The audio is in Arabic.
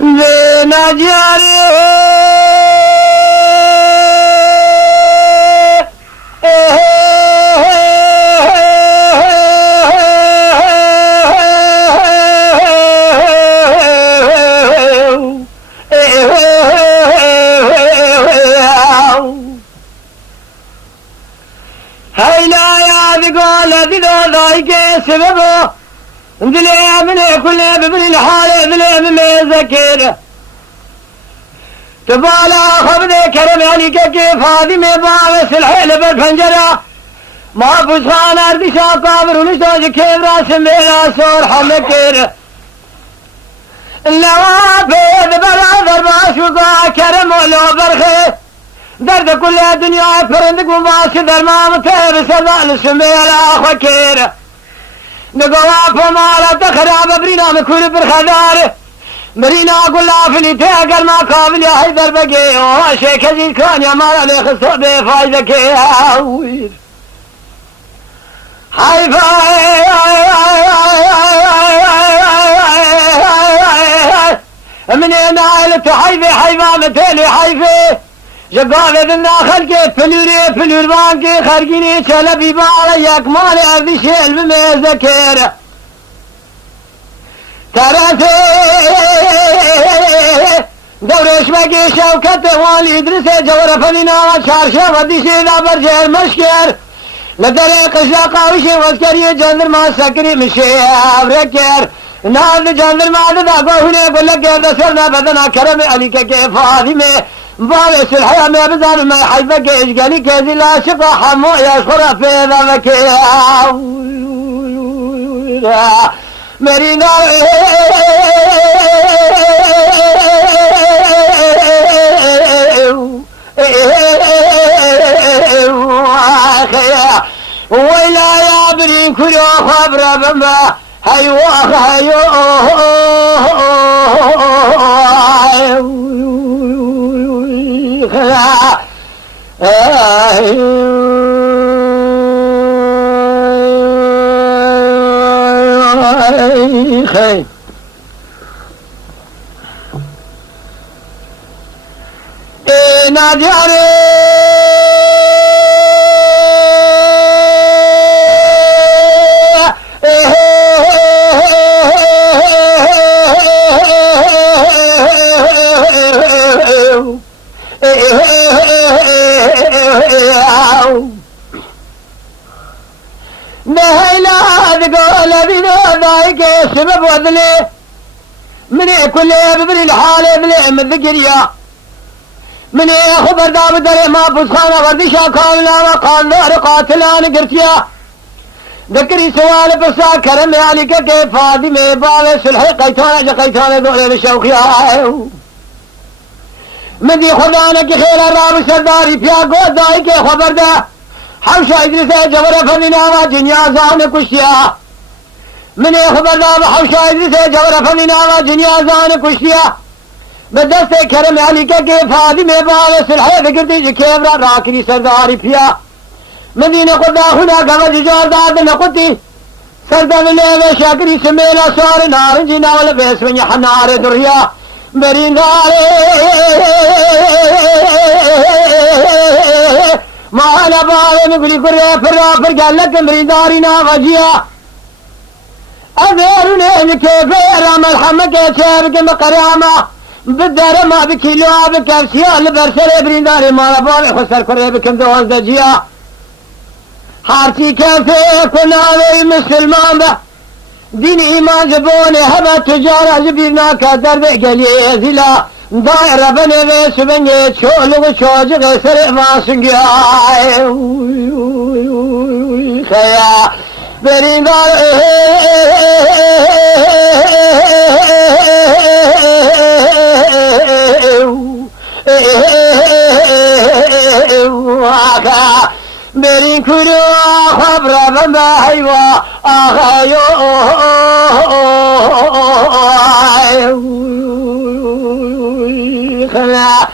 نجاري هيلا يا بقول ذلو ضايق سببه ذلي من كل ببني الحال ذلي من ذكر تبالا خبدي كرم عليك كيف هذه مباوس الحيل بالفنجرة ما بوسخان أردي شاقابر ونشتاج كيف راس ميلا سور حمكر اللوابد بلا ضرباش وقا كرم ولو برخي درد كل الدنيا فرندق وباش درما متير سدال سميلا خكير نقوا فمالا تخراب برينا مكول برخدار مرينا أقول لا فيني تاقل ما قابل يا حيدر بقي شيك هزيد كان يا مالا ليخ الصعب فايدك يا وير حيفا منين عائلة حيفا متيني حيفي جقابة ذنا خلقي فلوري بانكي خرقيني شلبي بعليك مالي أرضي شيل بميزكير تراتي دورش بقي شوكت والي ادرسي جورة فنينا وشارشة وديشي دابر جير مشكير لدريق الشاقة وشي واسكري جندر ما سكري مشي افريكير ناظر جندر ما داقو هنا يقول لك دسرنا بدنا كرمي عليك كيف هذه بارس الحياة ما بزار ما يحيبك إشقالي كذي لا شقا حمو يشخر في ذلك مرينا ويلا يا برين كل خبر بما هيو خير نادياري نهيلا تقول بنا ضايق سبب وذلي من كل ببني الحالة بلي من ذكريا من خبر داب دري ما بسخانة وردشا كاملا وقال دار قاتلان قرتيا ذكري سوال بسا كرم عليك كيف هذه مبالي سلحي قيتانا دولي بشوقيا من دي خلانك خير الراب سرداري فيها قول ضايق خبر دا حوشا إدريسة جبر فننا وجنيا زان كشتيا من خبر دا حوشا إدريسة جبر فننا وجنيا زان كشتيا بدست كرم عليك كيف هذه مبالي سلحي ذكرتي كيف راكني سرداري فيها مدينة قد هنا قبل جار داد نقطي سردان الليل شاكري سمينا صار نار جنا ولا بيس من يحنار دريا برين داري ما أنا بالي نقولي كرة فرا قال لك برين داري نافجيا أذيرني كيف رام الحمد كيف مقرامة بالدار ما بكيلو بكرسيا لبرسل برين داري ما أنا بالي خسر كرة بكم دوز دجيا حارتي كافي كنا علي مسلمان به دين إيمان جبوني هبا تجارة جبيرنا كدر بقلي زلا دائرة بني بيس بني تشول وشوج غسر ماسنقي خيا برين دار برين كلو خبر بما هيوا آخايو خلا